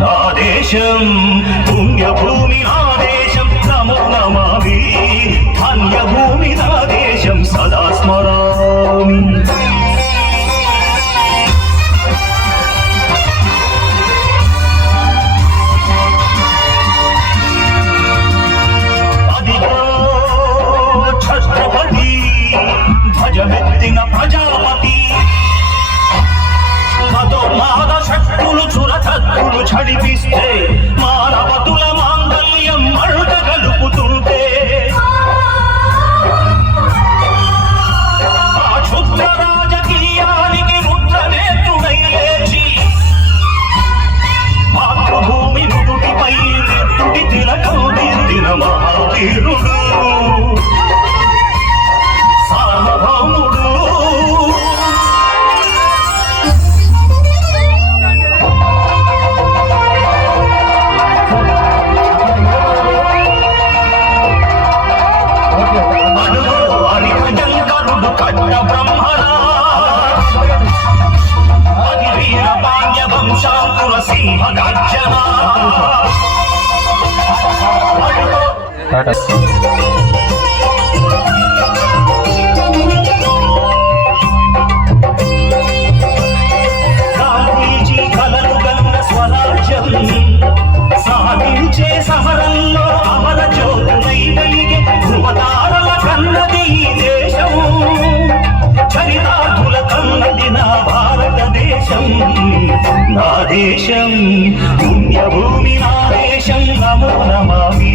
నా దేశం పుణ్యభూమి నా దేశం నమో నమామి. ధన్యభూమి నా దేశం సదా స్మరామి. అదిగో ఛత్రపతి ధ్వజమెత్తిన ప్రజాపతి మహావీరుడు సార్వభౌముడు. అడుగు బ్రహ్మరా. పాండ్య వంశాంకుర సింహ గర్జన టాటా సాధించే సమరంలో అమర జ్యోతులై వెలిగే ధృవతారల కన్నది చరితార్థుల కన్నది నా భారతదేశం నా దేశం. పుణ్యభూమి నా దేశం నమో నమామి.